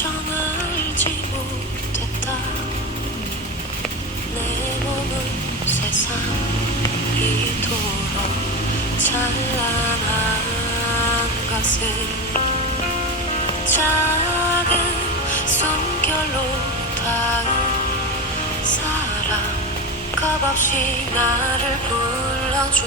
정하지 못했다. 내 몸은 세상이도록 찬란한 것을 작은 숨결로 닿은 사랑 겁없이 나를 불러주